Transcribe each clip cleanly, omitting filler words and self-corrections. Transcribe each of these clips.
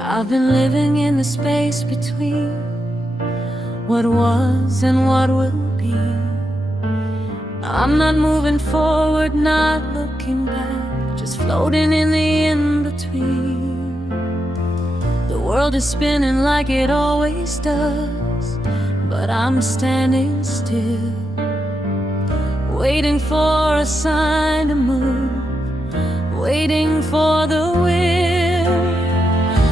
I've been living in the space between what was and what will be. I'm not moving forward, not looking back, just floating in the in-between. The world is spinning like it always does, but I'm standing still, waiting for a sign to move, waiting for the will.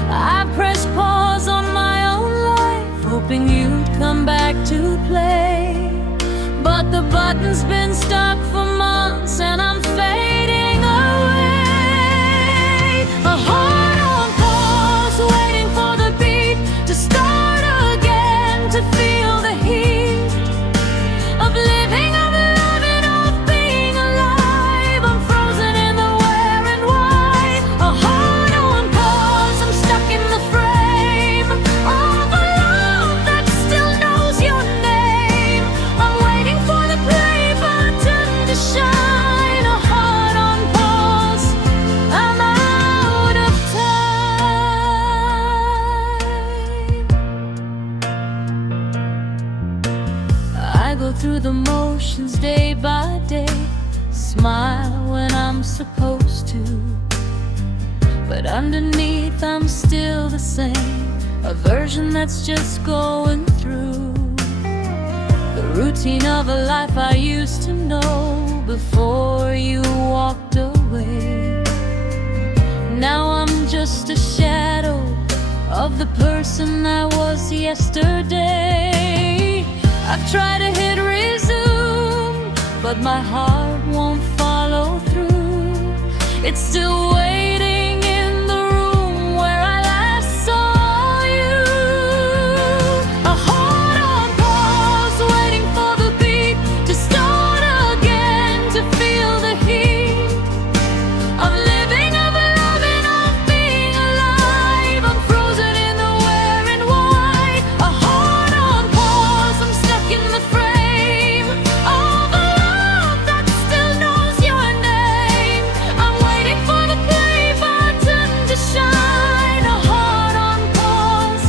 I pressed pause on my own life, hoping you'd come back to play, but the button's been stuck for months and I'm fading away. A heart on pause, waiting for the beat to start again, to feel the heat of living, of loving, of being alive. I'm frozen in the where and why. A heart on pause, I'm stuck in the frame of a love that still knows your name. I'm waiting for the play button to shine. A heart on pause, I'm out of time. I go through the motions day by day, smile when I'm supposed to, but underneath I'm still the same, a version that's just going through the routine of a life I used to know before you walked away. Now I'm just a shadow of the person I was yesterday. I've tried to hit resume, but my heart won't follow through. It's still waiting in the room where I last saw you. A heart on pause, waiting for the beat to start again, to feel the heat of living, of loving, of being alive. I'm frozen in the where and why. A heart on pause, I'm stuck in the frame of a love that still knows your name. I'm waiting for the play button to shine. A heart on pause,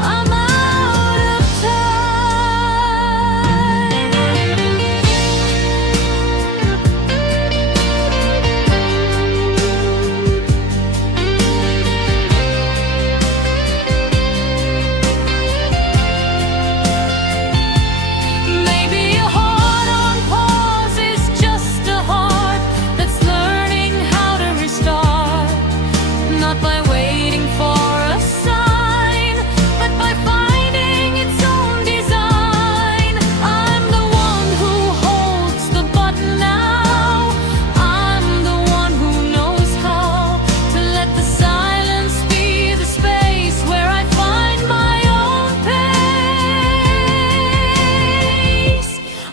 I'm out of Maybe a heart on pause is just a heart that's learning how to restart, not by waiting for a sign, but by finding its own design. I'm the one who holds the button now. I'm the one who knows how to let the silence be the space where I find my own pace.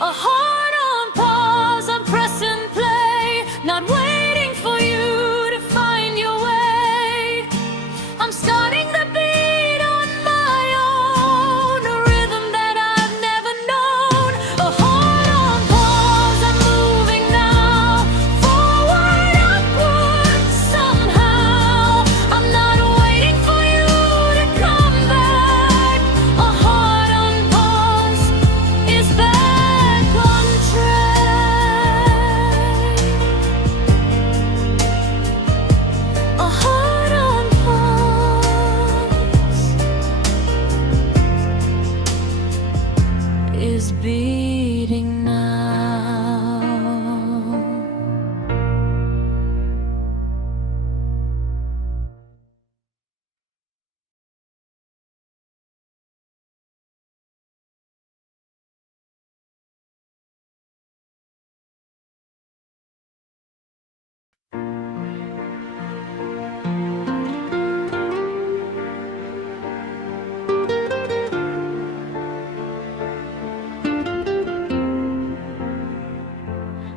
A heart on pause, I'm pressing play, not waiting for you to find your way. I'm starting the beat on my own, a rhythm that I've never known. A heart on pause, I'm moving now, forward, upward, somehow. I'm not waiting for you to come back. A heart on pause is back on track. A heart on pause is beating now.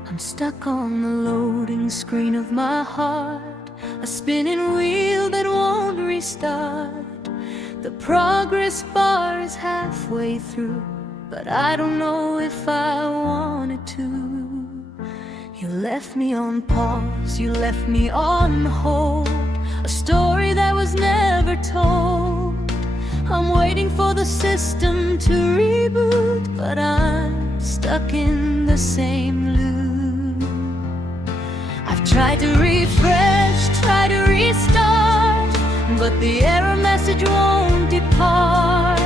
I'm stuck on the loading screen of my heart, a spinning wheel that won't restart. The progress bar is halfway through, but I don't know if I wanted to. You left me on pause, you left me on hold, a story that was never told. I'm waiting for the system to reboot, but I'm stuck in the same loop. I've tried to refresh, try to restart, but the error message won't depart.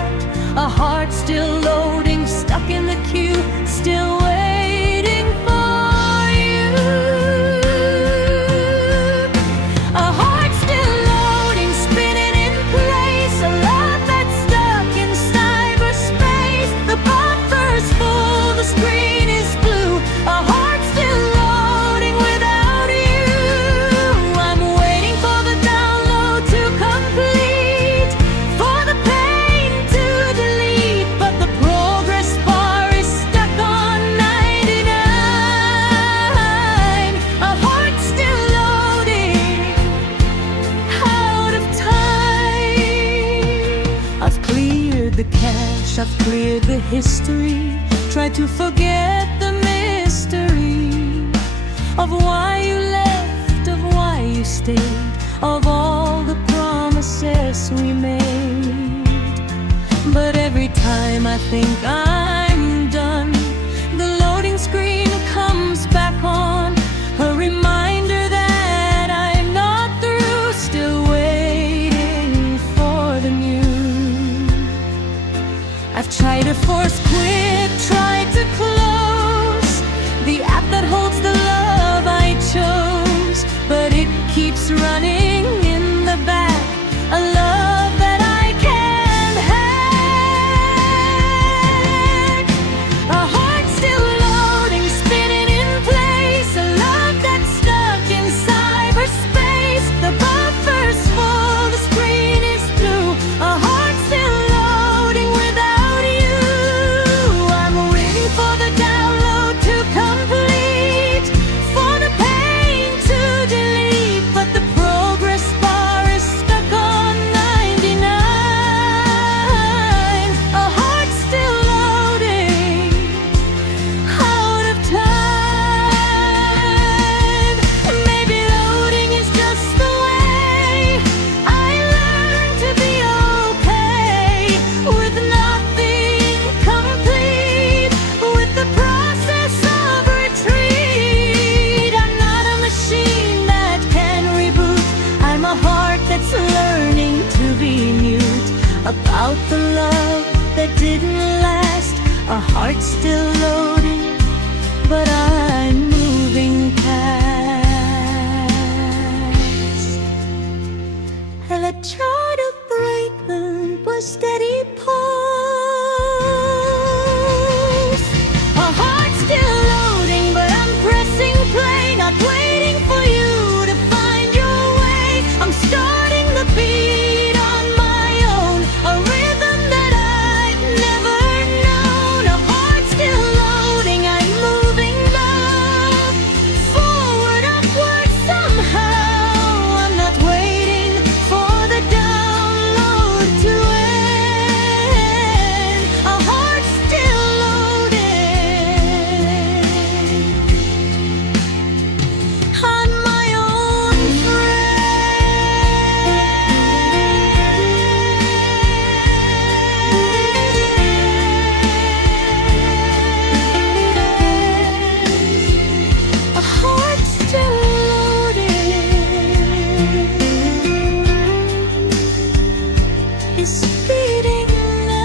A heart still loading, stuck in the queue, still waiting for you. A heart still loading, spinning in place, a love that's stuck in cyberspace. The buffer's full, the screen is blue. A heart still loading without you. I'm waiting for the download to complete, for the pain to delete, but the progress bar is stuck on 99. A heart still loading, out of time. I've cleared the cache, I've cleared the history, tried to forget the mystery of why you left, of why you stayed, of all the promises we made. But every time I think I'm done, the loading screen comes back on, a reminder that I'm not through, still waiting for the new. I've tried to force quit, tried to close the app that holds the love I chose, but it keeps running in the back, a love that I can't hack. A heart still loading, spinning in place, a love that's stuck in cyberspace. The buffer's full, the screen is blue. A heart still loading without you. I'm waiting for the download to complete, for the pain to delete, but the progress bar is stuck on 99. A heart still loading, out of time. Maybe loading is just the way I learned to be okay with not being complete, with the process of retreat. I'm not a machine that can reboot, I'm a heart that's learning to be mute about the love that didn't last. A heart still loading, but I'm moving past. And I try to break them, but steady pulse. A heart still loading, but I'm pressing play, not waiting for you to find your way. I'm starting the beat on my own, a rhythm that I've never known. A heart still loading, I'm moving love forward, upward somehow. I'm not waiting for the download to end. A heart still loading, on my own thread. A heart still loading, is beating now.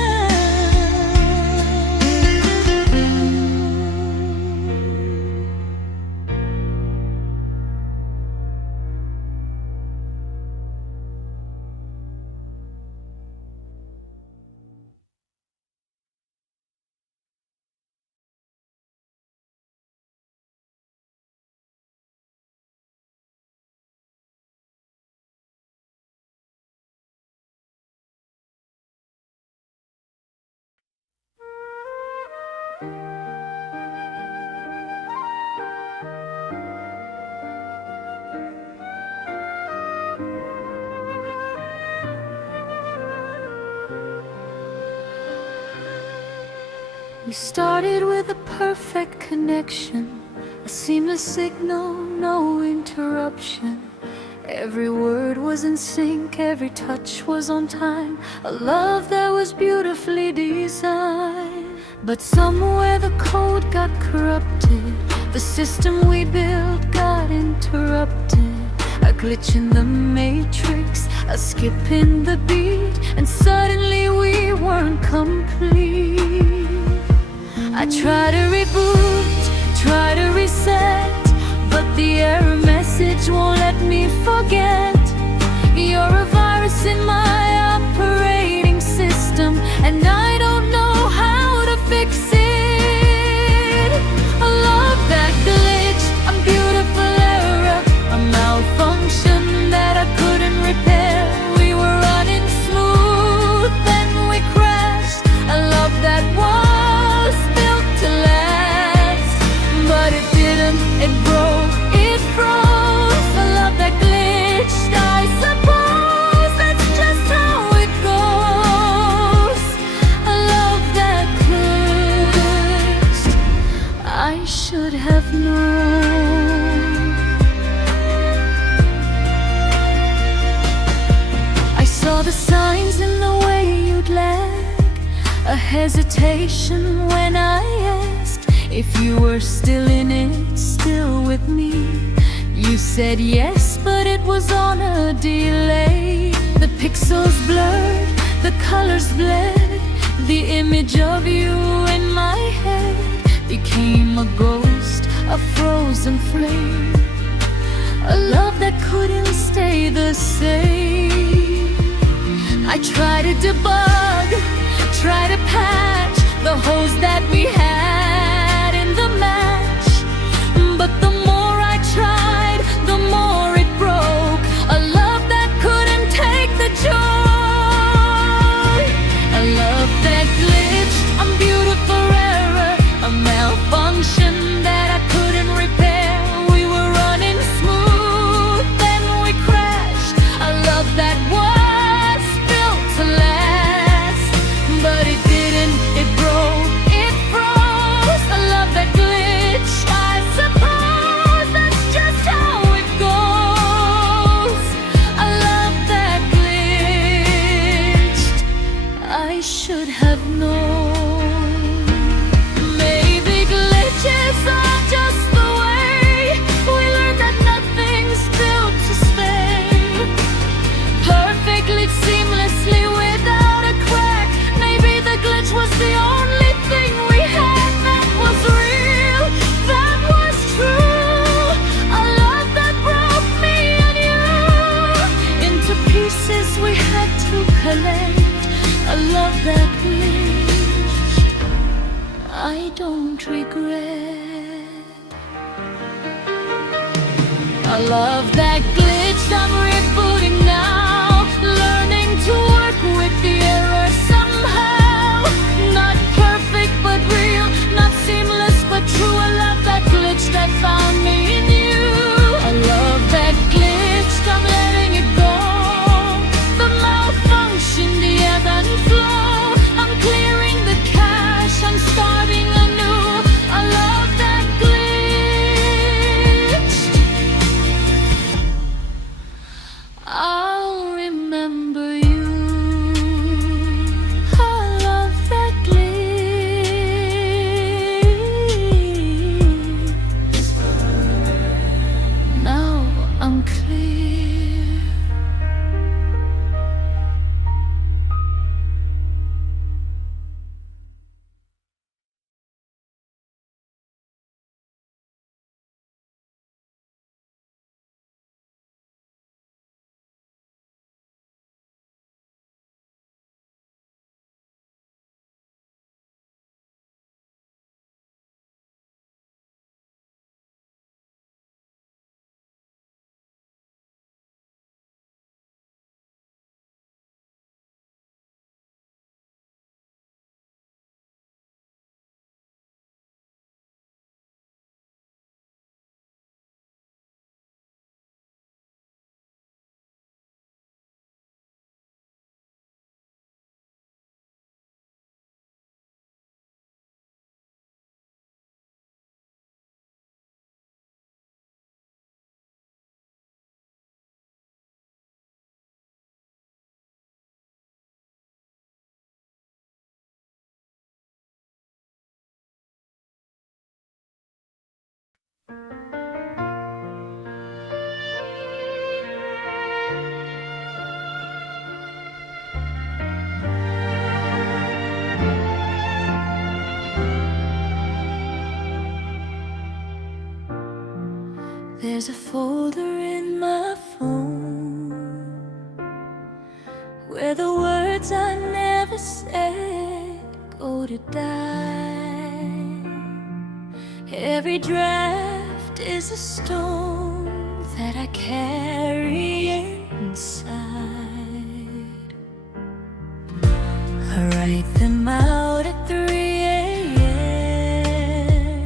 We started with a perfect connection, a seamless signal, no interruption. Every word was in sync, every touch was on time. A love that was beautifully designed. But somewhere the code got corrupted. The system we built got interrupted. A glitch in the matrix, a skip in the beat, and suddenly we weren't complete. I try to reboot, try to reset, but the error message won't let me forget. You're a virus in my operating system, and I don't know how to fix it. A love that glitched, a beautiful error, a malfunction that I couldn't repair. We were running smooth, then we crashed. A love that was built to last, but it didn't, it broke, it froze. A love that glitched, I suppose that's just how it goes. A love that glitched, I should have known. I saw the signs in the way you'd lag, a hesitation when I asked if you were still in it, still with me. You said yes, but it was on a delay. The pixels blurred, the colors bled. The image of you in my head became a ghost, a frozen flame. A love that couldn't stay the same. I try to debug, try to patch the holes that we had in the match, but the more I tried, the more it broke. A love that couldn't take the joy. A love that glitched, a beautiful error, a malfunction that I couldn't repair. We were running smooth, then we crashed. A love that was built to last, but it didn't, it broke, it froze. A love that glitched, I suppose that's just how it goes. A love that glitched, I should have known. Maybe glitches are just the way we learn that nothing's built to stay perfectly, seamlessly, without a crack. Maybe the glitch was the only thing we had that was real, that was true. A love that broke me and you into pieces we had to collect. A love that glitched, I don't regret. A love that glitched, I'm rebooting now, learning to work with the error somehow. Not perfect but real, not seamless but true. A love that glitched, that found me in you. A love that glitched, I'm letting it go. The malfunction, the ebb and flow, I'm clearing the cache, I'm starting anew. A love that glitched, There's a folder in my phone where the words I never said go to die. Every draft is a stone that I carry inside. I write them out at 3 a.m.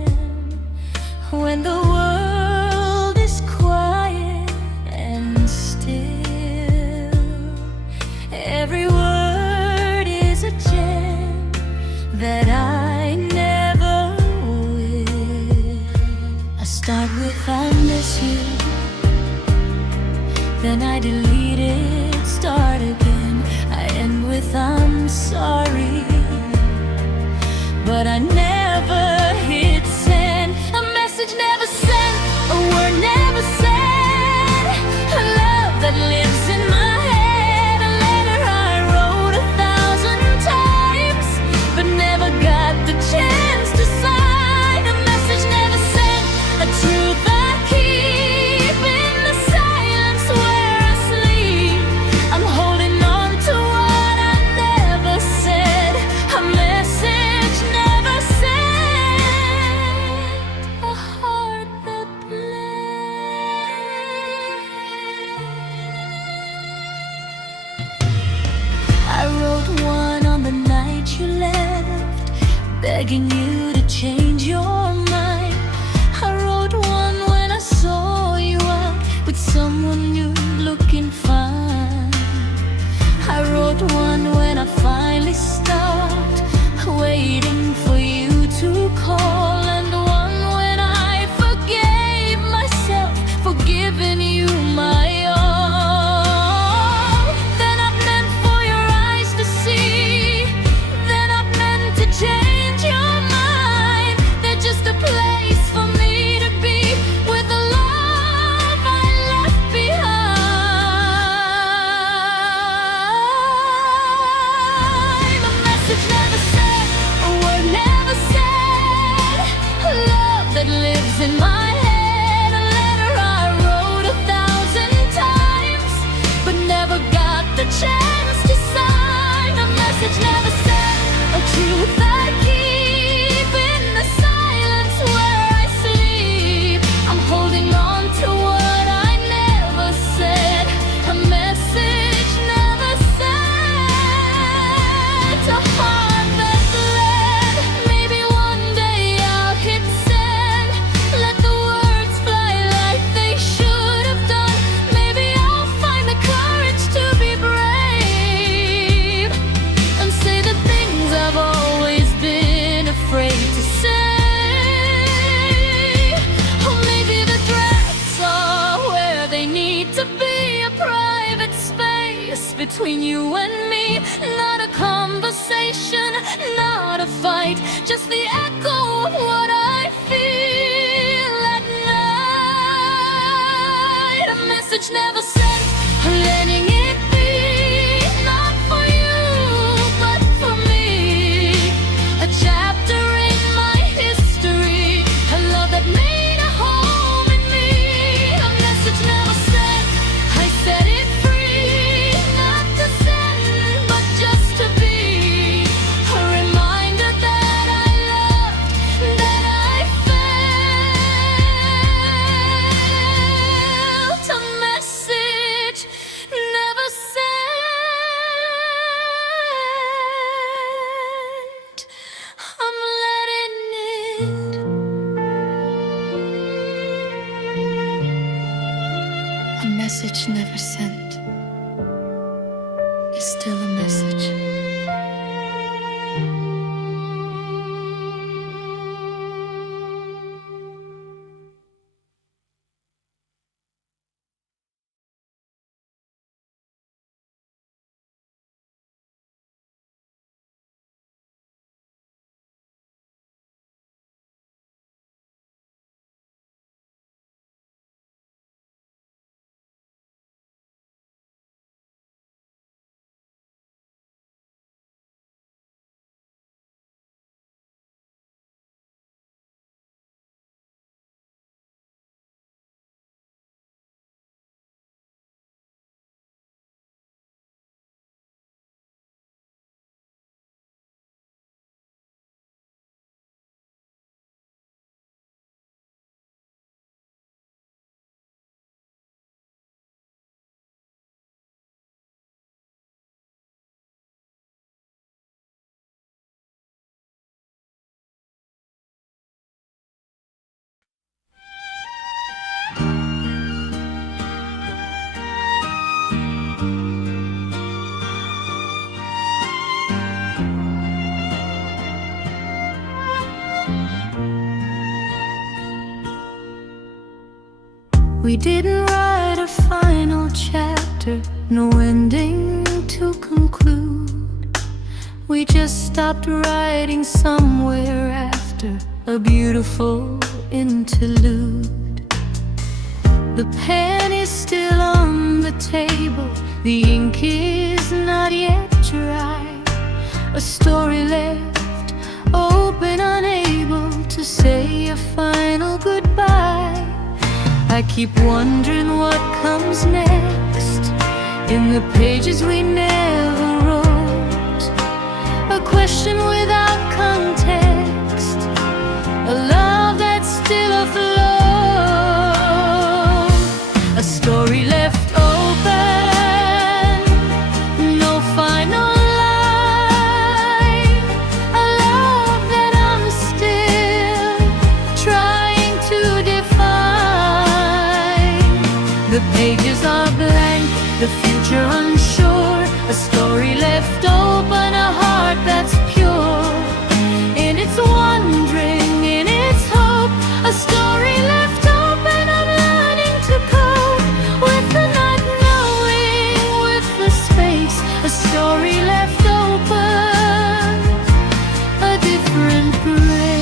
when the world is quiet and still. Every word is a gem that I never will. I start with I miss you, then I delete it, start again. I end with I'm sorry, but I never hit send. A message never sent, a word never said. A love that lives in my head. A letter I wrote 1,000 times, but never got the chance to sign. A message never sent, a truth I keep in the silence where I sleep. I'm holding on to what I never said. A message never sent. A heart that I wrote one on the night you left, begging you to change your mind. I wrote one when I saw you out with someone new looking fine. I wrote one when I finally stopped waiting for you to call, and one when I forgave myself for giving you my all. Then I meant for your eyes to see, then I meant to change your mind. They're just a place for me to be with the love I left behind. A message never said, a word never said. A love that lives in my head. A letter I wrote 1,000 times, but never got the chance to sign. A message never said, a truth I keep in the silence where I sleep. I'm holding on to what I never said. A message never sent. A heart that bled. Maybe one day I'll hit send. Let the words fly like they should have done. Maybe I'll find the courage to be brave and say the things I've always been afraid to say. Or maybe the drafts are where they need to be, a private space between you and me. Not a conversation, not a fight, just the echo of what I feel at night. A message never sent, letting it be, not for you, but for me. A chapter in my history, a love that made a home in me. A message never sent, I set it free, not to send, but just to be. A reminder that I loved, that I felt. A message never sent. I'm letting it. A message never sent is still a message. didn't write a final chapter, no ending to conclude. We just stopped writing somewhere after a beautiful interlude. The pen is still on the table, the ink is not yet dry. A story left open, unable to say a final goodbye. I keep wondering what comes next in the pages we never wrote. A question without context, a love that's still afloat. A story left open, no final line. A love that I'm still trying to define. The pages are blank, the future unsure. A story left open, a heart that's pure. In its wondering, in its hope, a story left open. I'm learning to cope with the not knowing, with the space. A story left open, a different grace.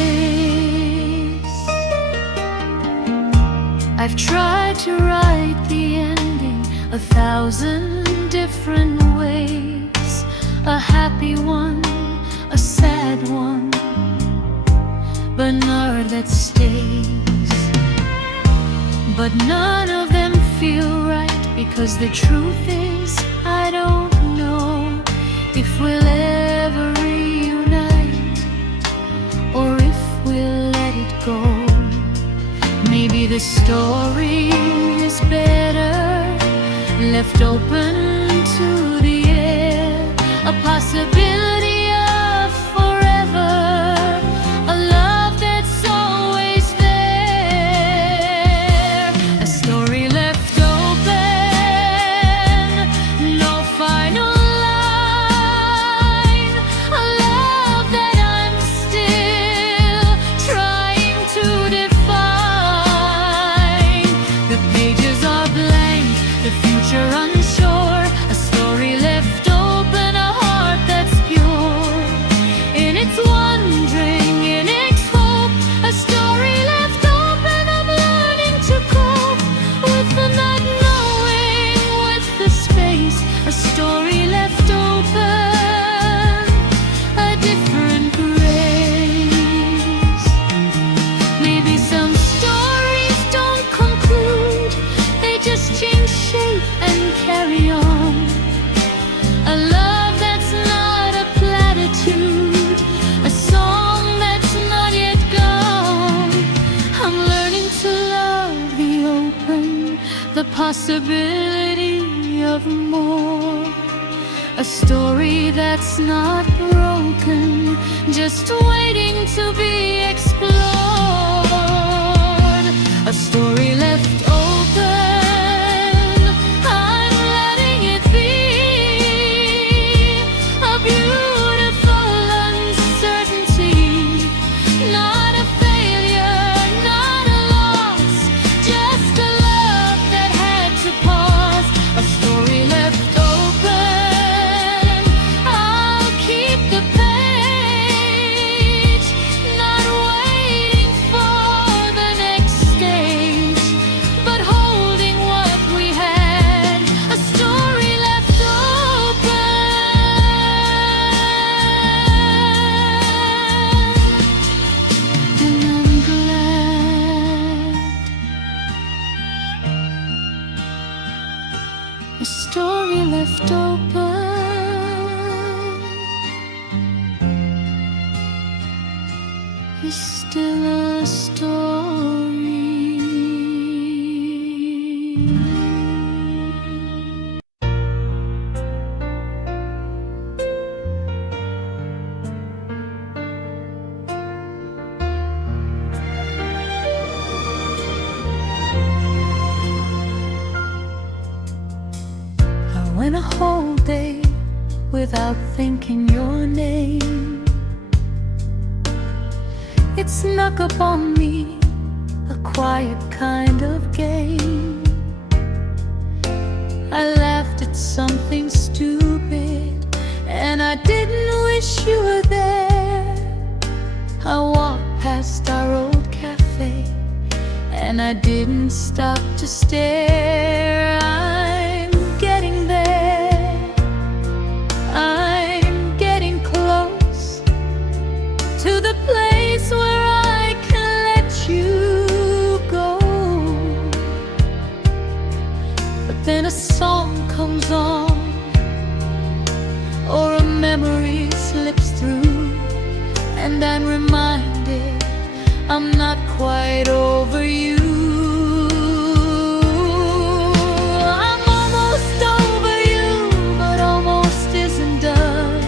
I've tried to write the ending 1,000 different ways. A happy one, a sad one, but none that stays. But none of them feel right, because the truth is I don't know if we'll ever reunite, or if we'll let it go. Maybe the story is better left open to the air. A possibility of forever, a love that's always there. A story left open, no final line. A love that I'm still trying to define. The pages are blank, the future unsure. A story left open, a heart that's pure. In its wondering, in its hope, a story left open. I'm learning to cope with the not knowing, with the space. A story left open, a different grace. Maybe some stories don't conclude, they just change shape and carry on. A love that's not a platitude, a song that's not yet gone. I'm learning to love the open, the possibility of more. A story that's not broken, just waiting to be explored. A story left open, I'm letting it be. A beautiful uncertainty, not a failure, not a loss, just a love that had to pause. A story left open, I'll keep the page, not waiting for the next stage, but holding what we had. A story left open, and I'm glad. A story left open is still a story. I went a whole day without thinking your name. It snuck up on me, a quiet kind of game. I laughed at something stupid, and I didn't wish you were there. I walked past our old cafe, and I didn't stop to stare. I'm getting there. I'm getting close to the place where I can let you go. But then a song comes on, or a memory slips through, and I'm reminded I'm not quite over you. I'm almost over you, but almost isn't done.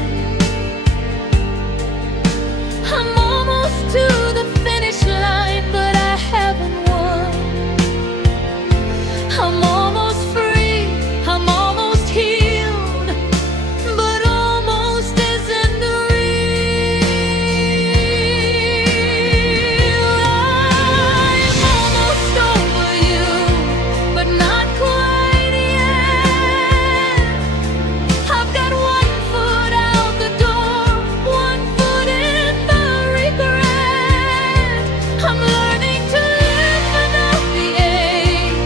I'm almost to the finish line, but I haven't won. I'm almost free, I'm almost healed, but almost isn't real. I'm almost over you, but not quite yet. I've got one foot out the door, one foot in the regret. I'm learning to live without the ache,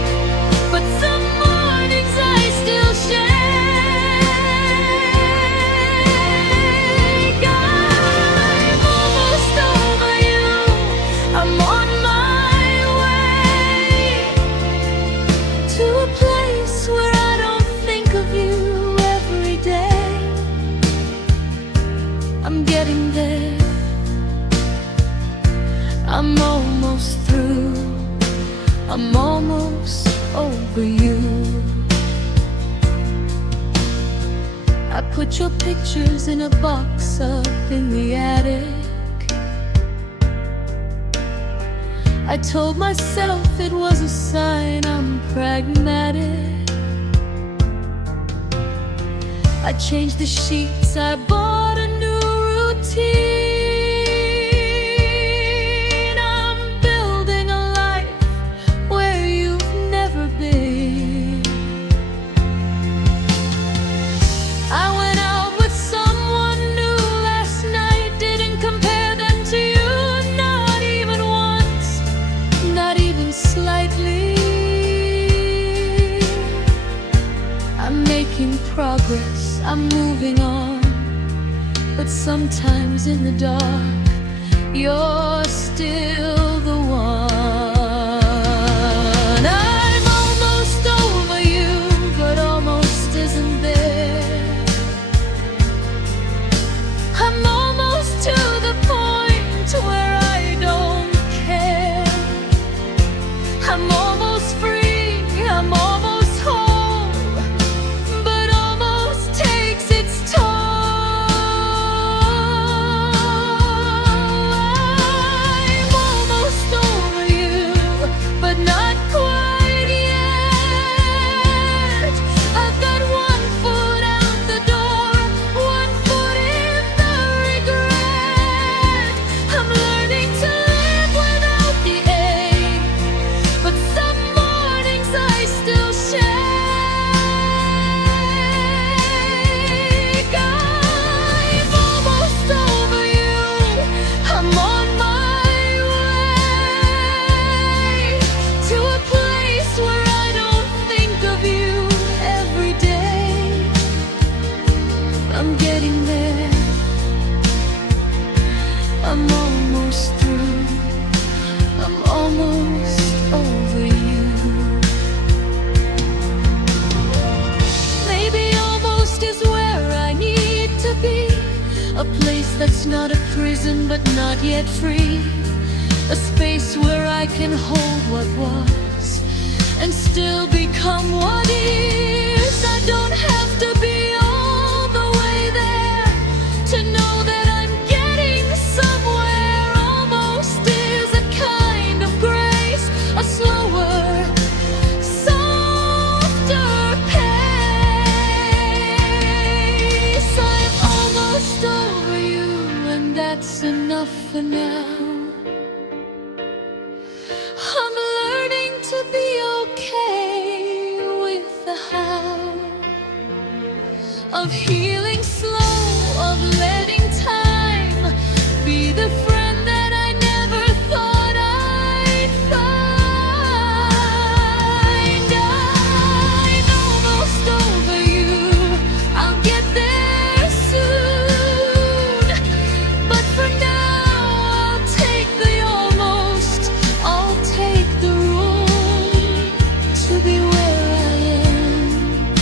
but some mornings I still shake. I'm almost over you. I'm on my way to a place where I don't think of you every day. I'm getting there. I'm almost through. I'm almost over you. I put your pictures in a box up in the attic. I told myself it was a sign I'm pragmatic. I changed the sheets, I bought a new routine. I'm building a life where you've never been. I went out with someone new last night, didn't compare them to you, not even once, not even slightly. I'm making progress, I'm moving on, but sometimes in the dark, you're still the one. I'm almost over you, but almost isn't there. I'm almost to the point where I don't care. I'm almost free, I'm almost whole, but almost takes its toll. I'm almost over you, but not quite yet. I've got one foot out the door, one foot in the regret. I'm learning to live without the ache, but some mornings I still shake. I'm almost over you. I'm on my way to a place where I don't think of you every day. I'm getting there. I'm almost through. I'm almost over you. Maybe almost is where I need to be. A place that's not a prison but not yet free. A space where I can hold what was and still become what is. I don't have to be all the way there to know that I'm getting somewhere. Almost is a kind of grace, a slower, softer pace. I'm almost over you, and that's enough for now. I'm learning to be okay with the how. of healing slow, of letting time be the friend that I never thought I'd find. I'm almost over you, I'll get there soon, but for now I'll take the almost, I'll take the room to be where I am,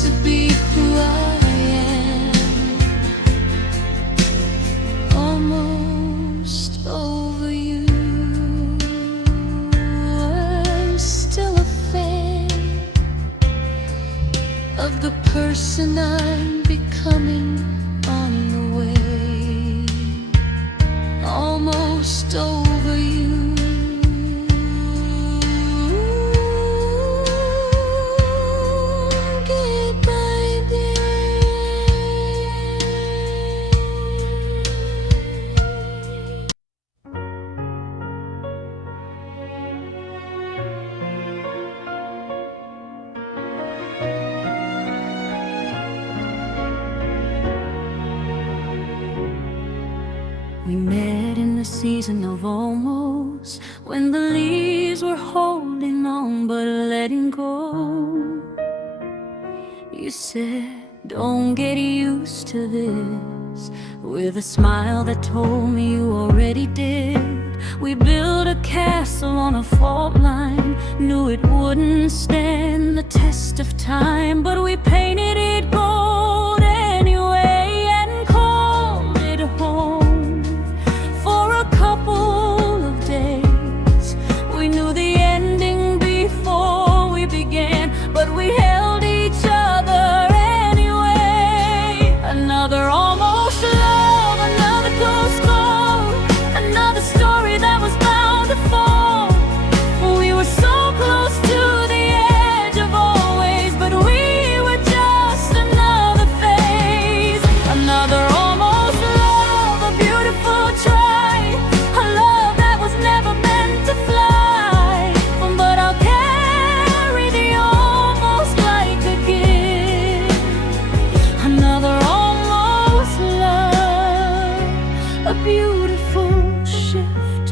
to be who I am. Almost over you. I'm still a fan of the person I'm becoming on the way. Almost over you. Goodbye, dear. We met in the season of almost, when the leaves were holding on but letting go. You said, don't get used to this, with a smile that told me you already did. We built a castle on a fault line, knew it wouldn't stand the test of time, but we painted it gold anyway and called it home. For a couple of days we knew the ending before we began, but we held each other anyway. Another almost love, another close call, another story that was bound to fall. We were so close to the edge of always, but we were just another phase. Another almost love, a beautiful try, a love that was never meant to fly, but I'll carry the almost like a gift. Another almost love, a beautiful shift.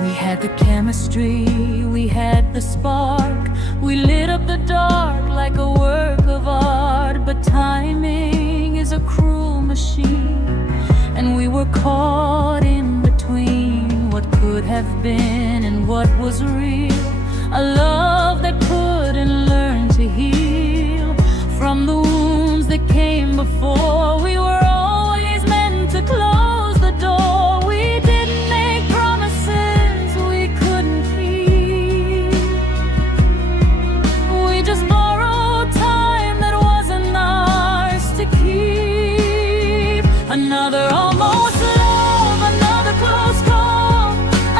We had the chemistry, we had the spark, we lit up the dark like a work of art. But timing is a cruel machine, and we were caught in between what could have been and what was real. A love that couldn't learn to heal from the wounds that came before. We were always meant to close the door. We didn't make promises we couldn't keep. We just borrowed time that wasn't ours to keep. Another almost love, another close call,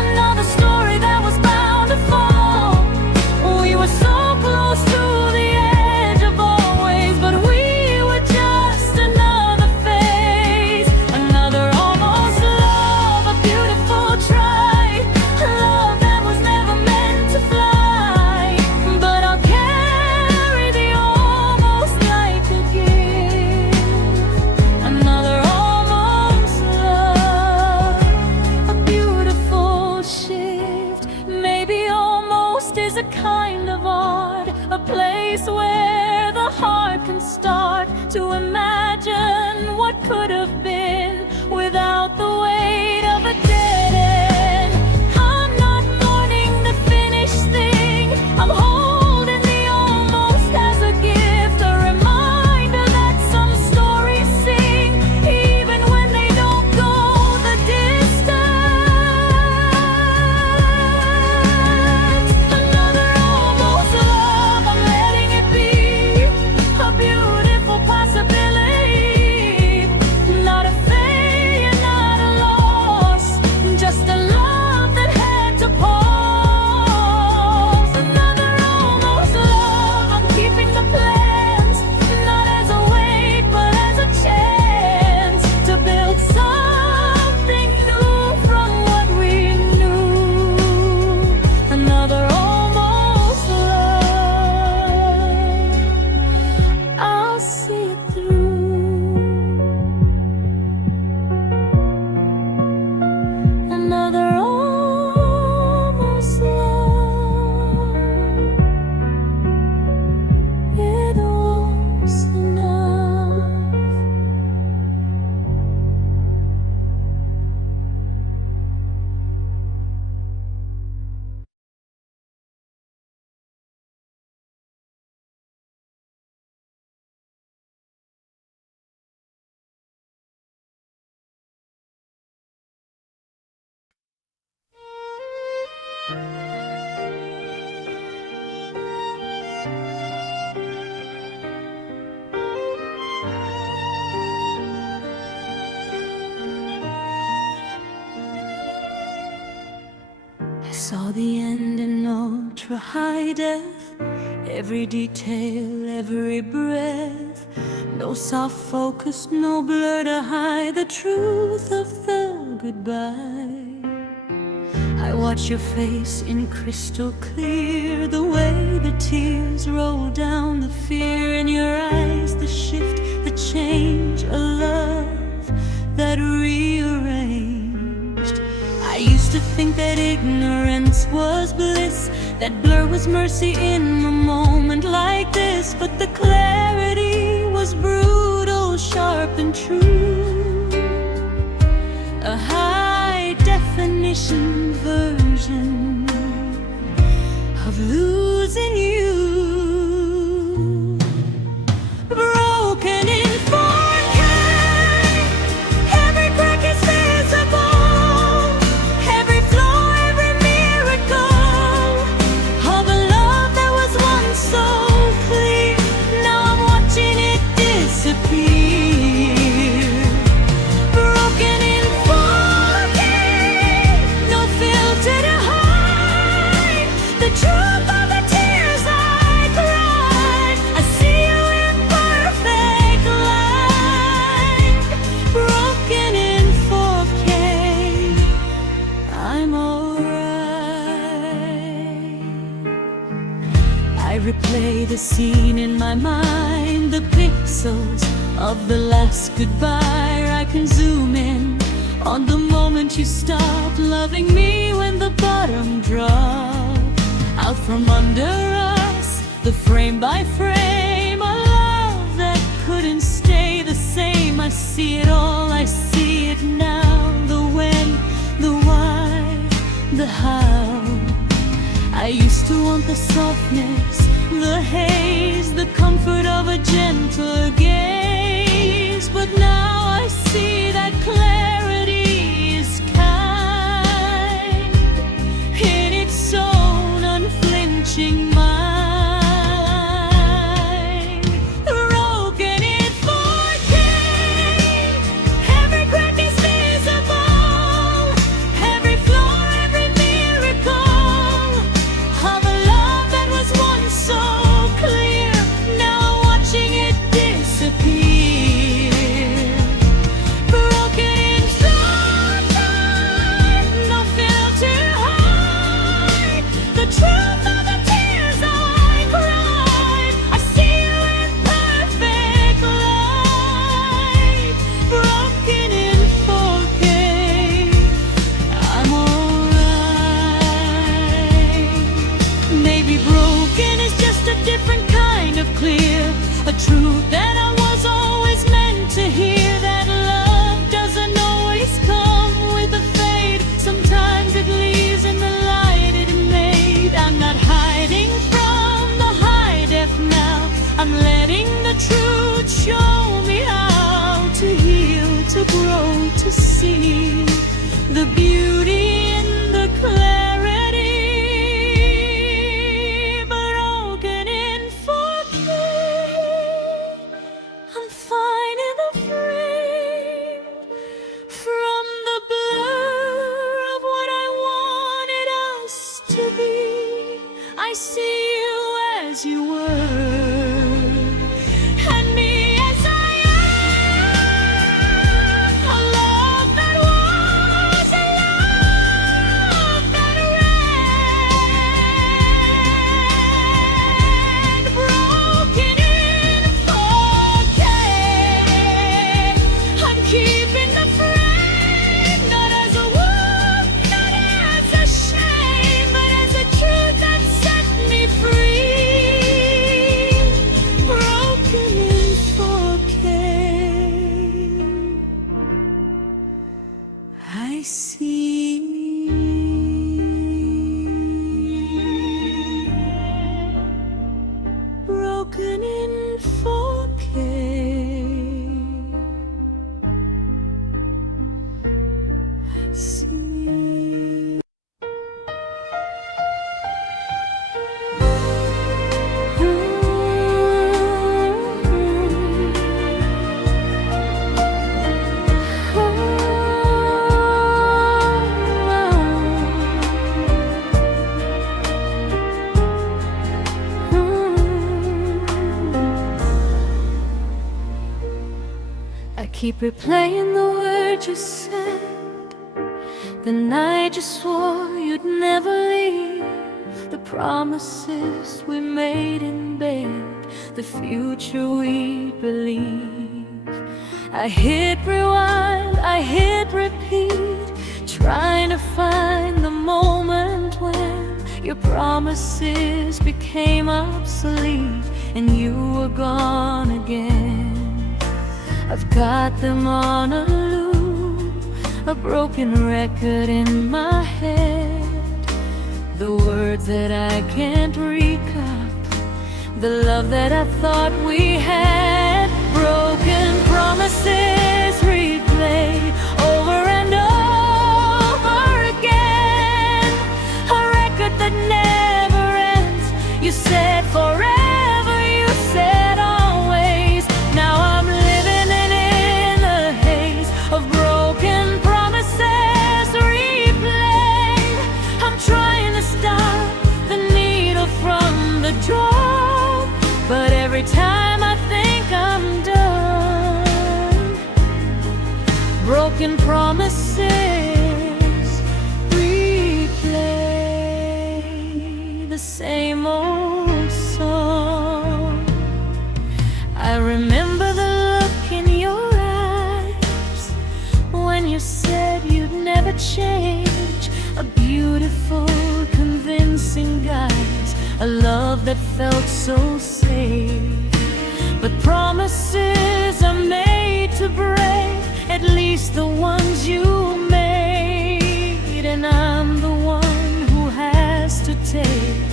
another story that was bound to fall. We were so close to the edge of always, but we were just another phase. Another almost love, a beautiful try, a love that was never meant to fly, but I'll carry the almost like a gift. Another almost love, a beautiful shift. Maybe almost is a kind of art, a place where the heart can start to imagine what could have been without the weight of a dead end. I'm not mourning the finished thing, I'm holding the almost as a gift, a reminder that some stories sing even when they don't go the distance. Another almost love, I'm letting it be a beautiful possibility. Saw the end in ultra high def, every detail, every breath. No soft focus, no blur to hide the truth of the goodbye. I watch your face in crystal clear, the way the tears roll down, the fear in your eyes, the shift, the change, a love that rearranged. I used to think that ignorance was bliss, that blur was mercy in a moment like this. But the clarity was brutal, sharp and true, a high-definition version of losing you. Broken in 4K, every crack is visible, every flaw, every miracle of a love that was once so clear. Now I'm watching it disappear. Broken in 4K, no filter to hide the truth of the tears I cried. I see you in perfect light. Broken in 4K, I'm alright. I replay the scene in my mind, the pixels of the last goodbye. I can zoom in on the moment you stopped loving me, when the bottom dropped out from under us, the frame by frame, a love that couldn't stay the same. I see it all, I see it now, the when, the why, the how. I used to want the softness, the haze, the comfort of a gentler gaze, but now I see that clarity is kind in its own unflinching mind. Broken in 4K, every crack is visible, every flaw, every miracle of a love that was once so clear. Now I'm watching it disappear. Broken in time, no filter to hide the truth of the tears I cried. I see you in perfect light. Broken in 4K, I'm alright. Maybe broken is just a different kind of clear, a truth that I was always meant to hear, that love doesn't always come with a fade. Sometimes it leaves in the light it made. I'm not hiding from the high def now, I'm letting the truth show me how to heal, to grow, to see the beauty in the clarity. Broken in 4K, I'm finding the frame from the blur of what I wanted us to be. I see you as you were, and me as I am. A love that was, a love that ran. Broken in 4K, I'm keeping the frame, not as a wound, not as a shame, but as a truth that set me free. Broken in 4K, I see broken in 4K. See. keep replaying the words you said the night you swore you'd never leave, the promises we made in bed, the future we believe. I hit rewind, I hit repeat, trying to find the moment when your promises became obsolete and you were gone again. I've got them on a loop, a broken record in my head, the words that I can't recap, the love that I thought we had. Broken promises replay over and over again, a record that never ends. You said forever, you said always. Now I'm living in the haze of broken promises replayed. I'm trying to stop the needle from the drop, but every time I think I'm done, broken promises replay the same old song. I remember the look in your eyes when you said you'd never change, a beautiful, convincing guise, a love that felt so safe. But promises are made to break, at least the ones you made, and I'm the one who has to take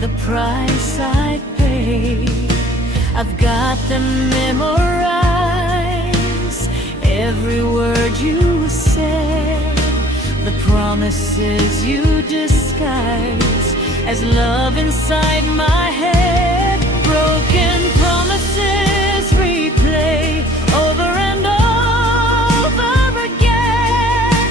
the price I pay. I've got them memorized, every word you said, the promises you disguise as love inside my head. Broken promises replay over and over again,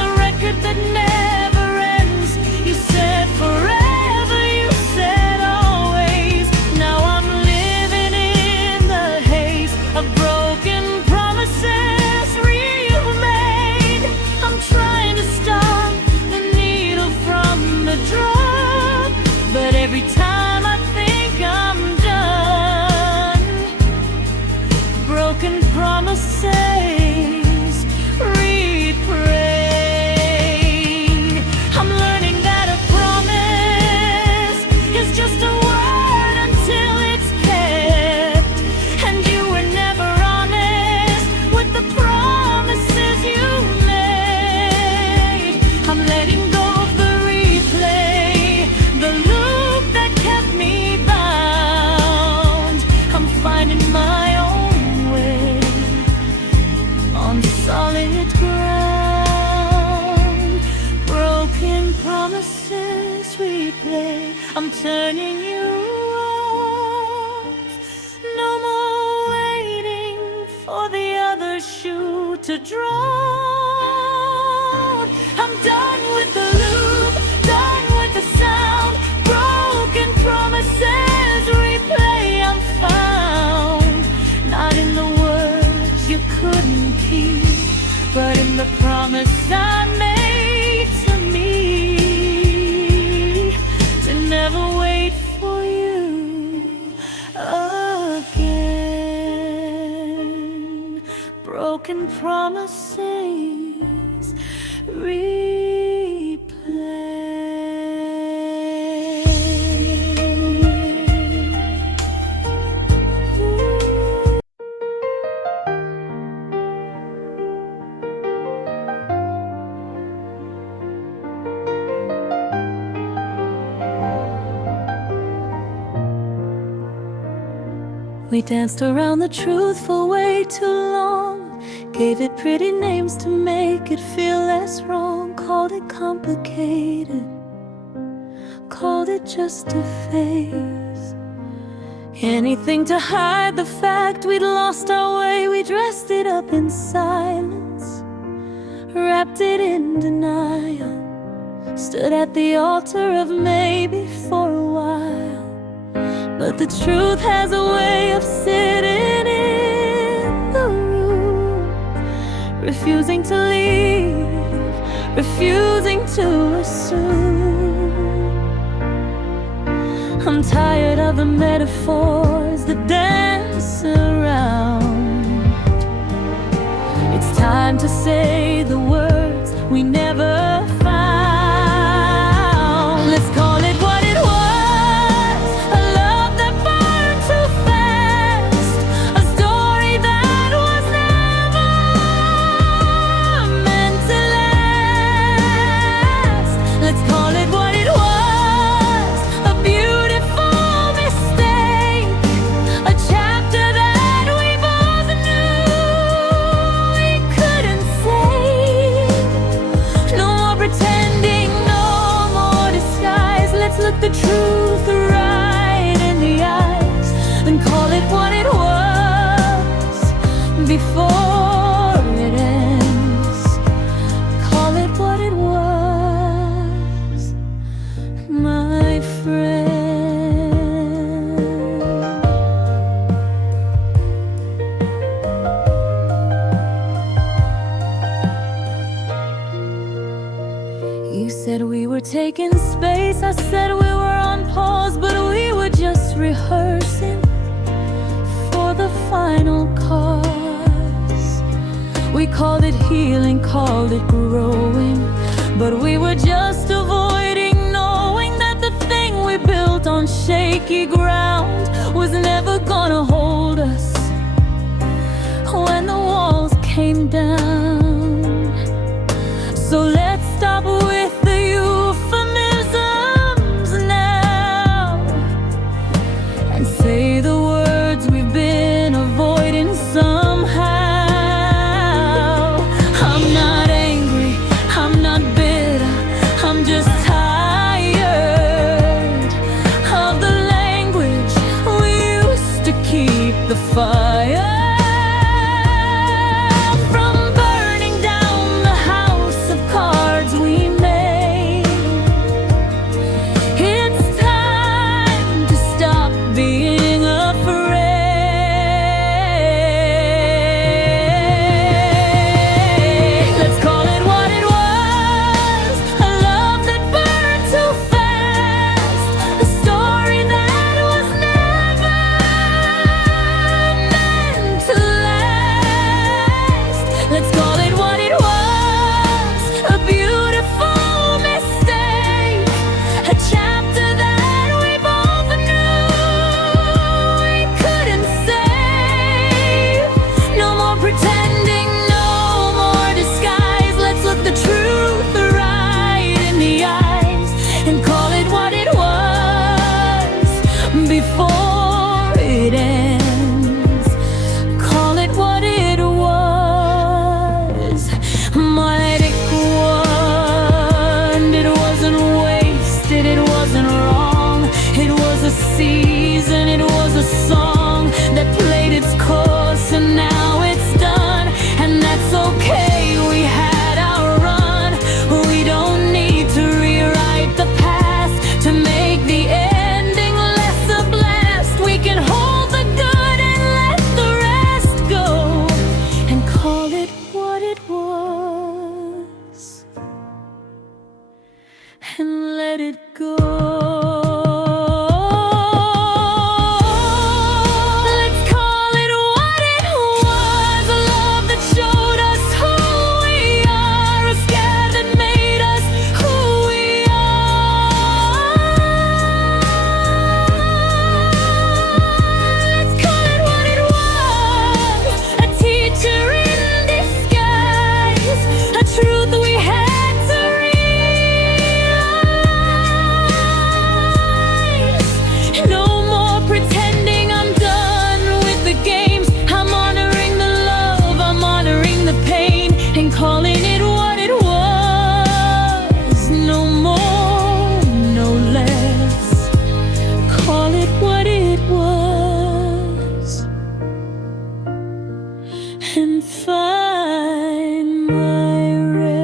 a record that never ends. You said forever, you said always. Now I'm living in the haze of broken promises remade. I'm trying to stop the needle from the drop, but every time I think I'm done, broken promises replayed. I'm learning that a promise is just a word until it's kept, and you were never honest with the promises you made. I'm letting go of the replay, the loop that kept me bound. I'm finding my own way on solid ground. Broken promises replay, I'm turning you off. No more waiting for the other shoe to drop. I'm done with the loop, done with the sound. Broken promises replay, I'm found, not in the words you couldn't keep, but in the promise I made to me, to never wait for you again. Broken promises We danced around the truth for way too long, gave it pretty names to make it feel less wrong, called it complicated, called it just a phase. Anything to hide the fact we'd lost our way. We dressed it up in silence, wrapped it in denial, stood at the altar of maybe for a while. But the truth has a way of sitting in the room refusing to leave, refusing to assume. I'm tired of the metaphors that dance around. It's time to say the words we never found. Let's call it what it was, a love that burned too fast, a story that was never meant to last. Let's call it what it was, a beautiful mistake, a chapter that we both knew we couldn't save. No more pretending, no more disguise. Let's look the truth right in the eyes and call it what it was before it ends. Call it what it was, my friend. You said we were taking space, I said we were on pause, but we were just rehearsing for the final cause. We called it healing, called it growing, but we were just avoiding knowing that the thing we built on shaky ground was never gonna hold us when the walls came down. So let's stop with the euphemisms now and say the words we've been avoiding somehow. I'm not angry, I'm not bitter, I'm just tired of the language we used to keep the fire from burning down the house of cards we made. It's time to stop being afraid. Let's call it what it was, a love that burned too fast, a story that was never meant to last. Let's call it what it was, a beautiful mistake, a chapter that we both knew we couldn't save. No more pretending, no more disguise. Let's look the truth right in the eyes and call it what it was before it ends. Call it what it was, my one. It wasn't wasted, it wasn't wrong. It was a season, it was a song that played its course, and now it's done, and that's okay. We had our run. We don't need to rewrite the past to make the ending less a blast. We can hold the good and let the rest go and call it what it was and let it go. Let's call it what it was, a love that showed us who we are, a scare that made us who we are. Let's call it what it was, a teacher in disguise, a truth we had to realize. No more pretending, I'm done with the games. I'm honoring the love, I'm honoring the pain, and calling it what it was. No more, no less. Call it what it was and find my rest.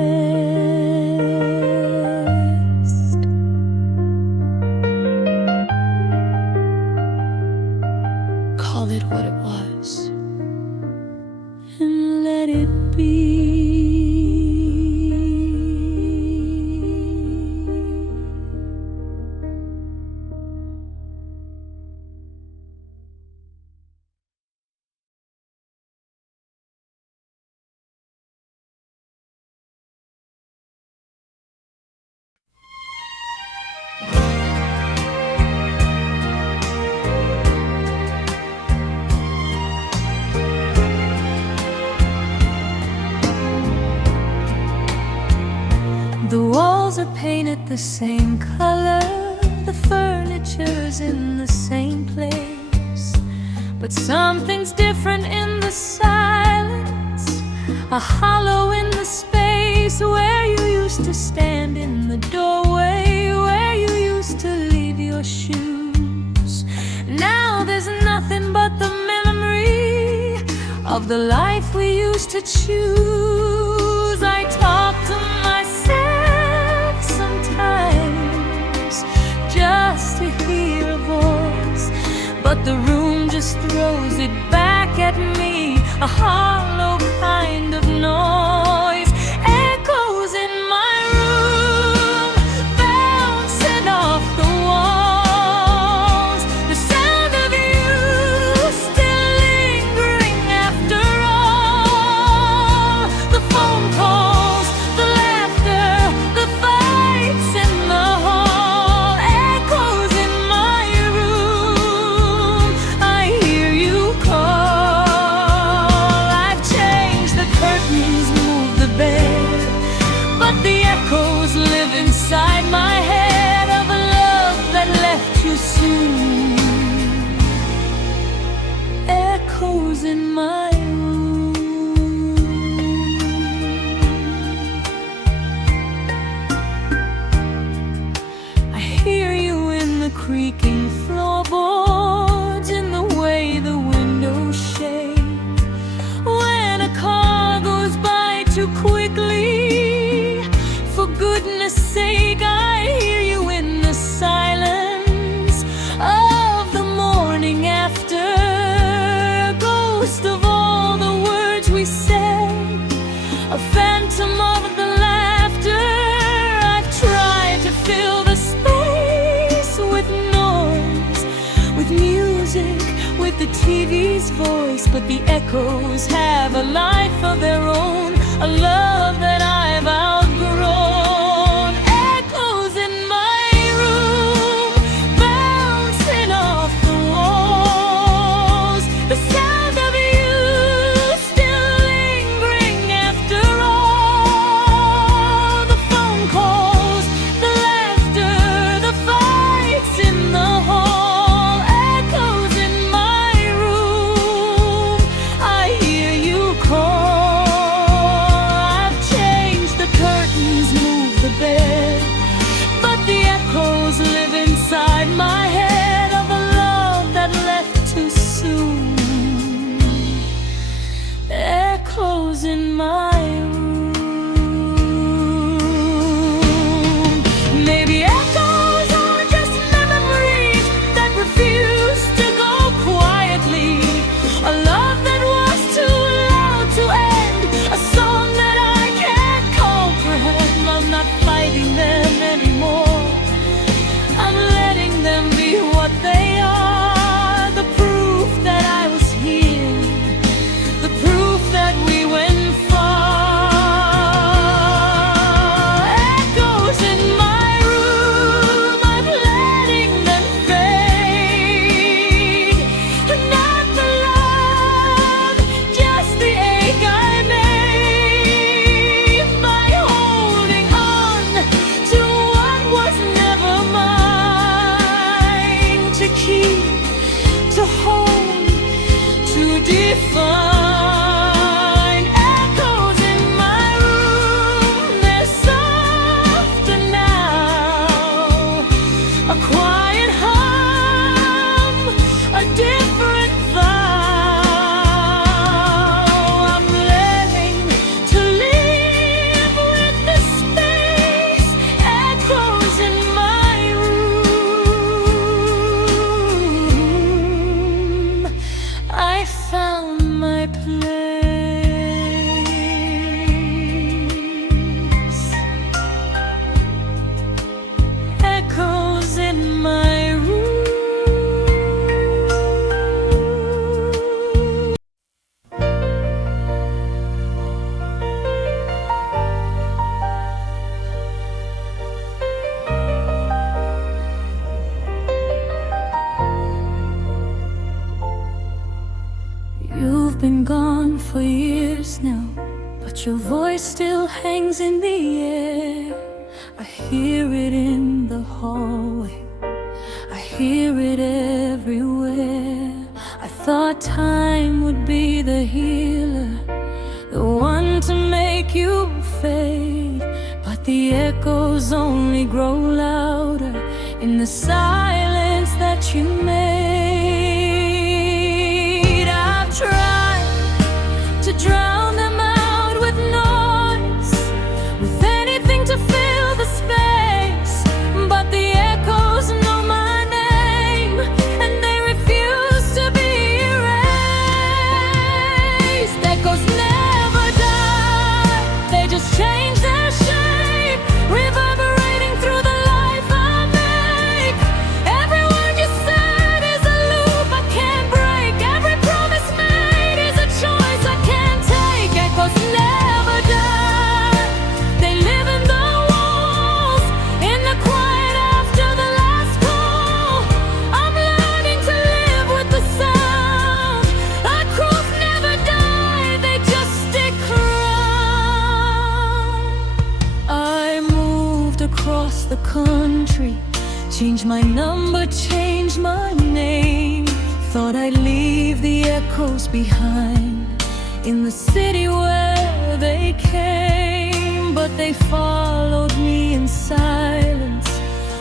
Call it what it was and let it be. the same color, the furniture's in the same place, but something's different in the silence, a hollow in the space where you used to stand in the doorway, where you used to leave your shoes. Now there's nothing but the memory of the life we used to choose. I talk to myself sometimes just to hear a voice, but the room just throws it back at me, a hollow kind of noise. Echoes in my room, bouncing off the walls, the sound of you still lingering after all. The phone calls, the laughter, the fights in the hall. Echoes in my room, I hear you call. I've changed the curtains, moved the bed, but the echoes live inside my head of a love that left too soon. Echoes in my room. I hear you in the creaking floorboards, in the way the windows shake when a car goes by too quickly. For goodness sake, I hear you in the silence of the morning after, a ghost of all the words we said, a phantom of the laughter. I've tried to fill the space with noise, with music, with the TV's voice, but the echoes have a life of their own, a love that I've outgrown. Echoes in my room, bouncing off the walls, the sound of you still lingering after all. The phone calls, the laughter, the fights in the hall. Echoes in my room, I hear you call. I've changed the curtains, moved the bed, but the echoes live inside my head of a love that left too soon. Echoes in my room. Maybe echoes are just memories that refuse to go quietly, a love that was too loud to end, a song that I can't comprehend. I'm not fighting them anymore, I'm letting them be what they are, the proof that I was here, the proof that we went far. Echoes in my room, I'm letting them fade. Not the love, just the ache I made by holding on to what was never mine, to keep, to hold, to define. Echoes in my room, they're softer now, a quiet hum, a different vow. I'm learning to live with the space. Echoes in my room, I found my place. Echoes in my room. You've been gone for years now, but your voice still hangs in the air. I hear it in the hallway, I hear it everywhere. I thought time would be the healer, the one to make you fade, but the echoes only grow louder in the silence that you made. I've tried to drown them out with noise, with anything to fill the space, but the echoes know my name and they refuse to be erased. Echoes never die, they just change their shape, reverberating through the life I make. Every word you said is a loop I can't break, every promise made is a choice I can't take. Echoes never die, they live in the walls, in the quiet after the last call. I'm learning to live with the sound. Our crows never die, they just stick around. I moved across the country, changed my number, changed my name. Thought I'd leave the echoes behind in the city where they came, but they followed me in silence,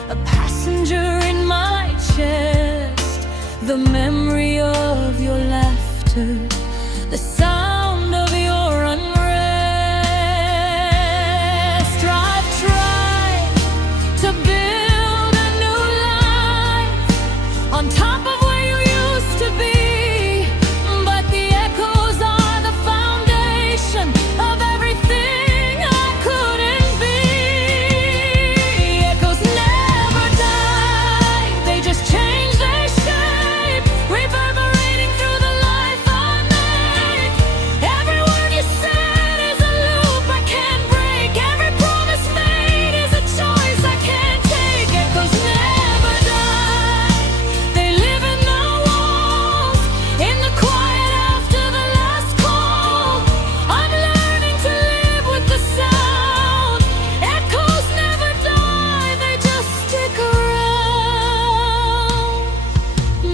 a passenger in my chest. The memory of your laughter, the sound of your unrest. I've tried to build a new life on top of where you used to be, but the echoes are the foundation of everything I couldn't be. Echoes never die, they just change their shape, reverberating through the life I make. Every word you said is a loop I can't break, every promise made is a choice I can't take. Echoes never die, they live in the walls, in the quiet after the last call. I'm learning to live with the sound. Echoes never die, they just stick around.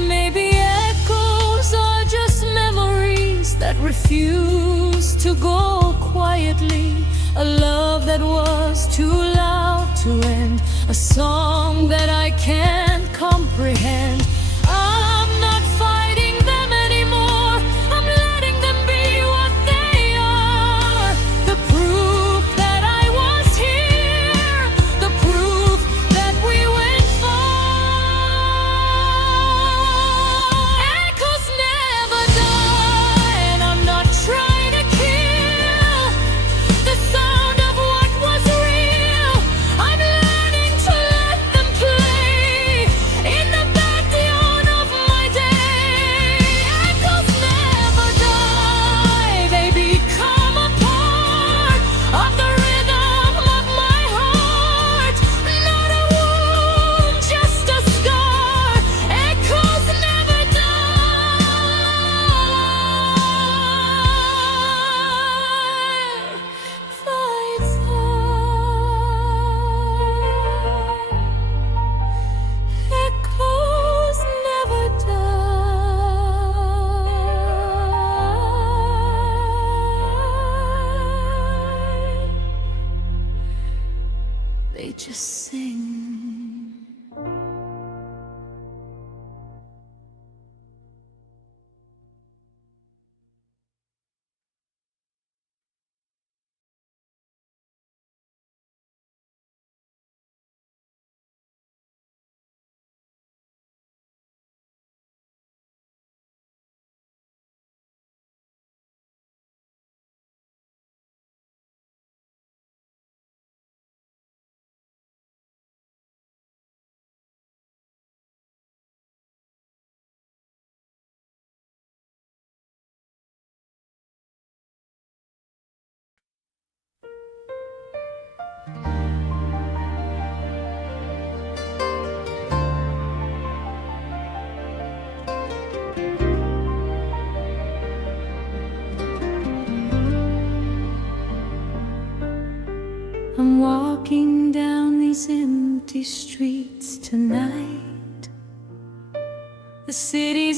Maybe echoes are just memories that refuse to go quietly, a love that was too loud to end, a song that I can't comprehend. I'm not fighting them anymore, I'm letting them be what they are. The proof that I was here, the proof that we went far. Echoes never die, and I'm not trying to kill the sound of what was real. I'm learning to let them play in the backyard.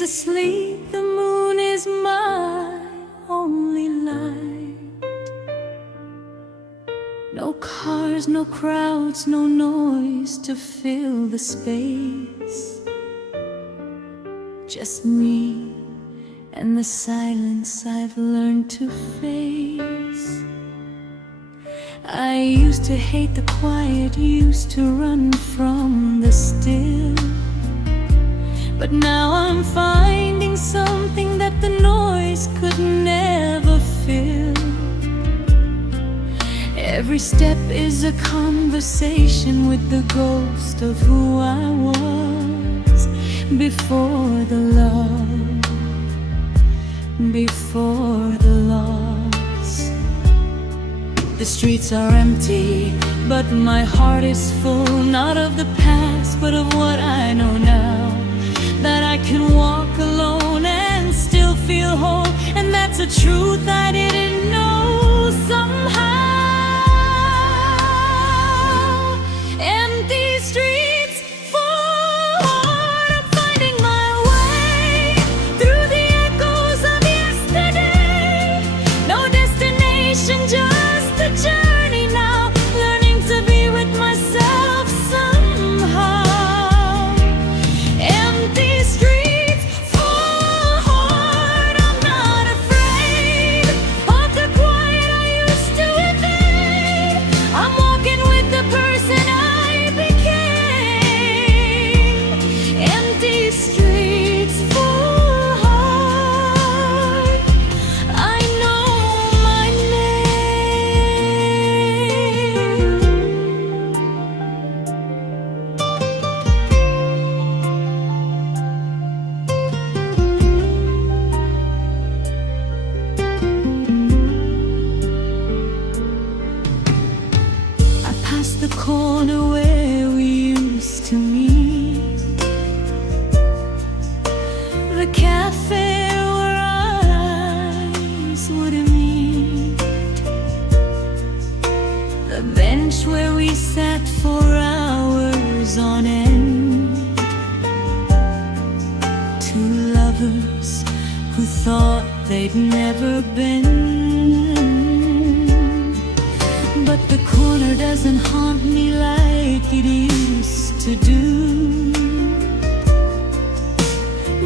asleep, the moon is my only light. No cars, no crowds, no noise to fill the space. Just me and the silence I've learned to face. I used to hate the quiet, used to run from the still. But now I'm finding something that the noise could never fill. Every step is a conversation with the ghost of who I was before the love, before the loss. The streets are empty, but my heart is full, not of the past, but of what I know now. That I can walk alone and still feel whole, and that's a truth I didn't know somehow. Empty streets, full heart, I'm finding my way through the echoes of yesterday. No destination, just a journey now, learning to be with myself somehow. Empty streets, full heart, I'm not afraid of the quiet I used to evade. I'm walking with the person I became. Empty streets, full heart, I know my I passed the corner where we used to meet, the cafe where our eyes would meet, the bench where we sat for hours on end. Two lovers who thought they'd never been. But the corner doesn't haunt me like it used to do.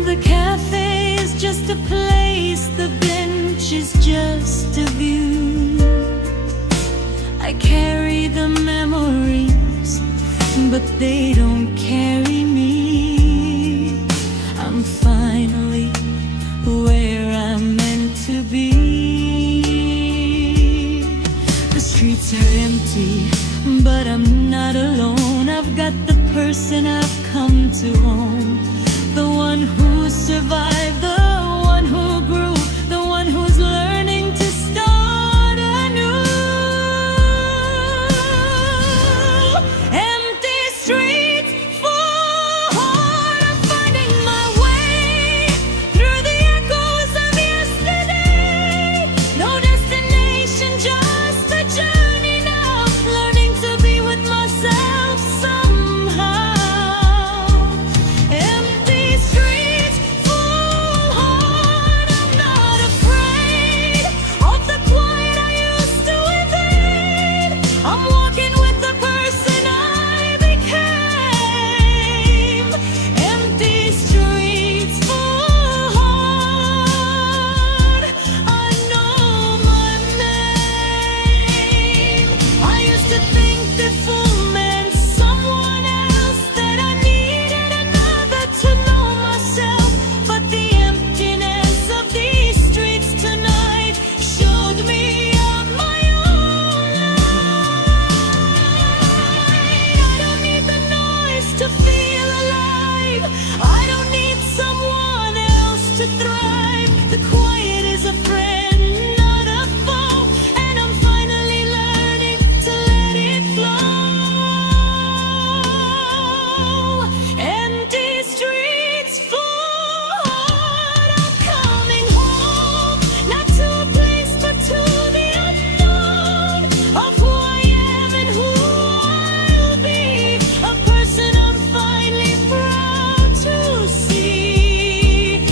The cafe is just a place, the bench is just a view. I carry the memories, but they don't carry me. I'm finally where I'm meant to be. The streets are empty, but I'm not alone. I've got the person I've come to own, the one who survived, the one who grew, the one who's learning to start anew. Empty streets, full heart, I'm finding my way through the echoes of yesterday. No destination, just a journey now, learning to be with myself somehow. Empty streets, full heart, I'm not afraid of the quiet I used to evade. I'm walking with the person I became. Empty streets, full heart, I know my name. I used to think that full meant someone else, that I needed another to know myself. But the emptiness of these streets tonight showed me on my own light. I don't need the noise to feel alive. I don't need someone else to thrive. The quiet is a friend, not a foe, and I'm finally learning to let it flow. Empty streets, full heart, I'm coming home, not to a place but to the unknown of who I am and who I'll be. A person I'm finally proud to see.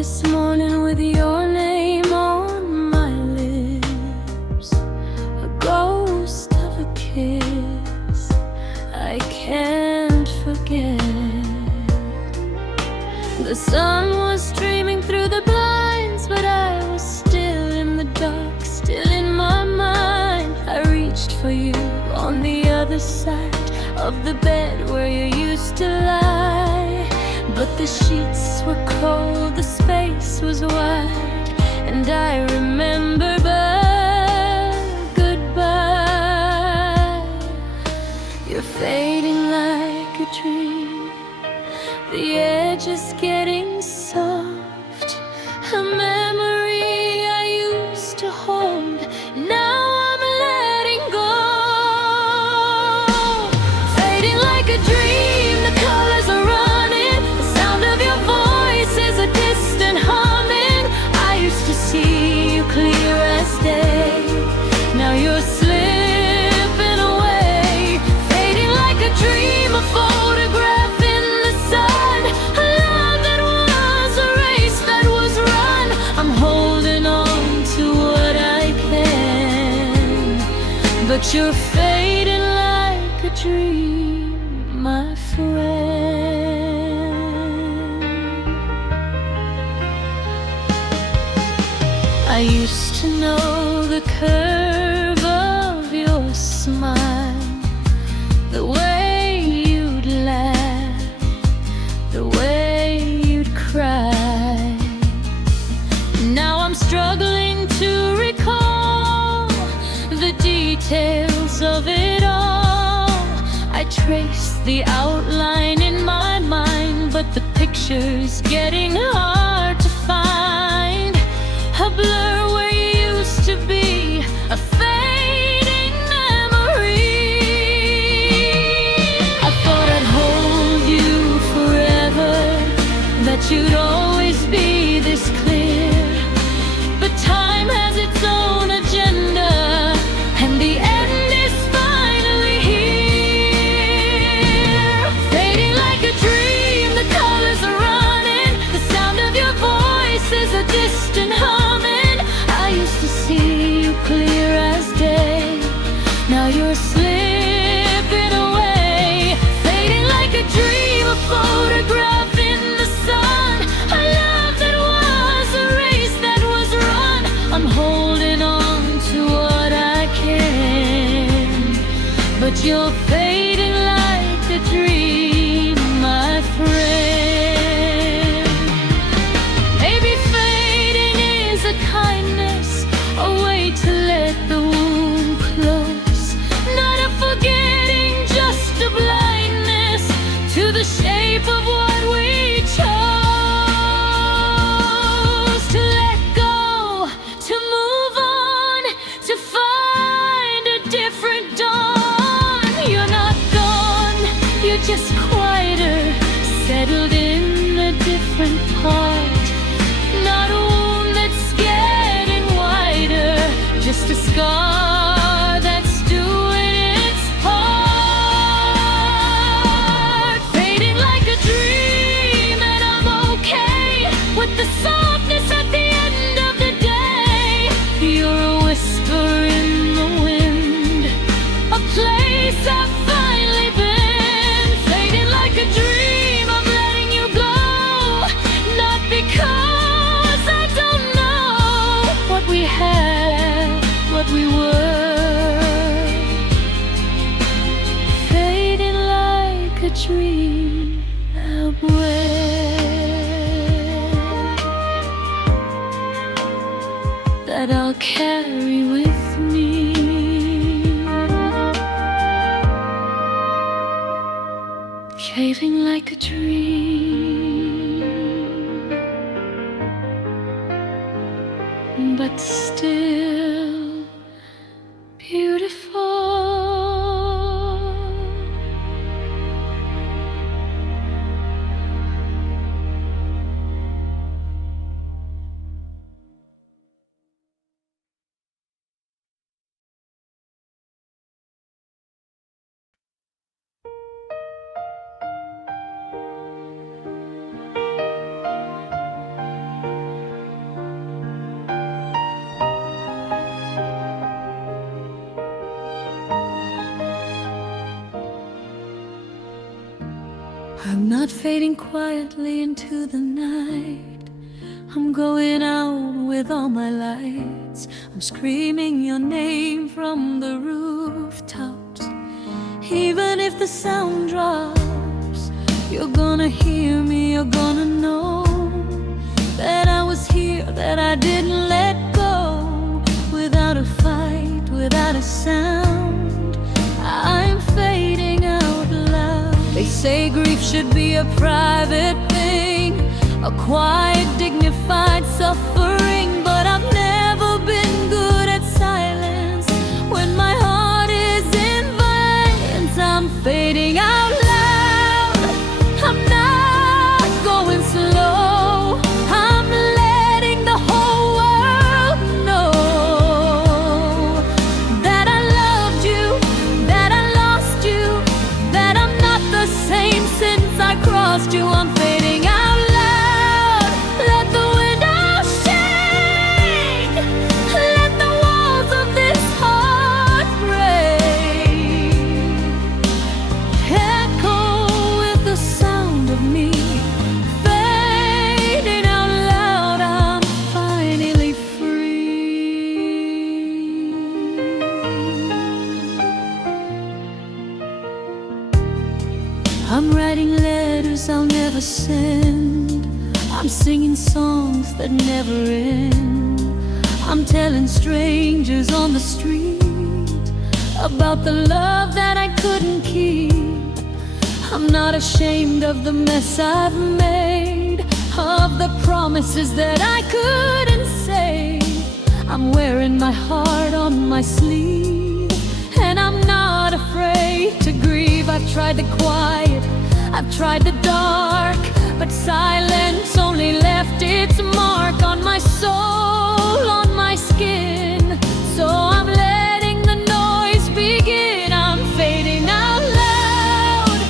this morning with your name on my lips, a ghost of a kiss I can't forget. The sun was streaming through the blinds, but I was still in the dark, still in my mind. I reached for you on the other side of the bed where you used to lie, but the sheets were cold, the space was wide, and I remember but goodbye. You're fading like a dream, the edge is getting soft, a memory I used to hold, now I'm letting go. Fading like a dream, the colors are running, the sound of your voice is a distant humming. I used to see you clear as day, now you're slipping away. Fading like a dream, a photograph in the sun, a love that was a race that was run. I'm holding on to what I can, but you're fading like a dream, my friend. I used to know the curve of your smile, the way you'd laugh, the way you'd cry. Now I'm struggling to recall the details of it all. I trace the outline in my mind, but the picture's getting hard to find. A blur where you used to be, a fading memory. I thought I'd hold you forever, that you'd always be this clear, but time has its own agenda, and the end is finally here. Fading like a dream, the colors are running, the sound of your voice is a distant humming. I used to see you clear as day, now you're slipping away. Fading like a dream, a photograph in the sun, a love that was a race that was run. I'm holding on to what I can, but you're fading like a dream, my friend. Maybe fading is a kindness, a way to let the wound close, not a forgetting, just a blindness to the shape of what we chose. To let go, to move on, to find a different dawn. You're not gone, you're just quieter, settled in a different part. Not a wound that's getting wider, just a scar that's doing its part. Fading like a dream, and I'm okay with the softness at the end of the day. You're a whisper in the wind, a place I've finally been. Fading like a dream, I'm letting you go, not because I don't know what we had, what we were. Fading like a dream away, that I'll carry with me. Caving like a dream, but still beautiful. not fading quietly into the night. I'm going out with all my lights. I'm screaming your name from the rooftops. Even if the sound drops, you're gonna hear me, you're gonna know that I was here, that I didn't let go. Without a fight, without a sound, I'm fading out loud. They say grief should be a private thing, a quiet, dignified suffering. But I've never been good at silence. When my heart is in violence, I'm fading out loud. I'm not going slow. I'm letting the whole world know that I loved you, that I lost you, that I'm not the same since I crossed you. I'm fading out loud. Let the windows shake. Let the walls of this heart break. Echo with the sound of me fading out loud. I'm finally free. I'm writing letters I'll never send. I'm singing songs that never end. I'm telling strangers on the street about the love that I couldn't keep. I'm not ashamed of the mess I've made, of the promises that I couldn't say. I'm wearing my heart on my sleeve, and I'm not afraid to grieve. I've tried the quiet, I've tried the dark, but silence only left its mark on my soul, on my skin. So I'm letting the noise begin. I'm fading out loud.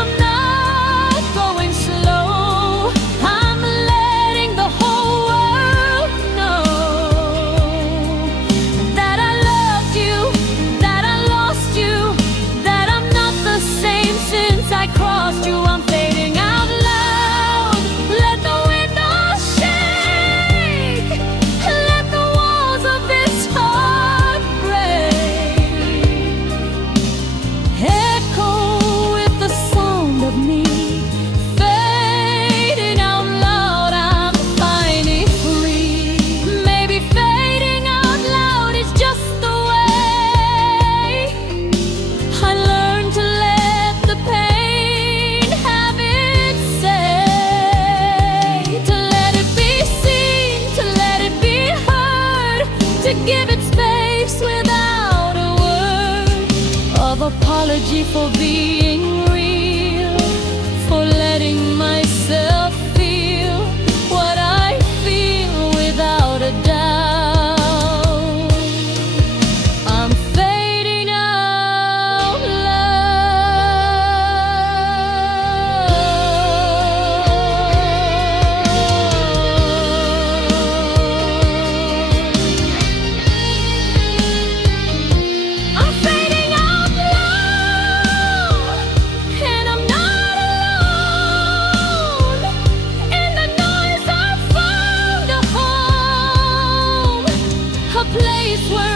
I'm not going slow. I'm letting the whole world know that I loved you, that I lost you, that I'm not the same since I crossed you. I'm fading out loud. Let the windows shake. Let the walls of this heart break. Echo with the sound of me fading out loud. I'm finally free. Maybe fading out loud is just the way I learned to let the pain have its say, to let it be seen, to let it be heard, to give it space without a word of apology for being real, for letting myself feel what I feel without a doubt. I'm fading out loud. I'm fading out loud, and I'm not alone. In the noise I found a home, a place where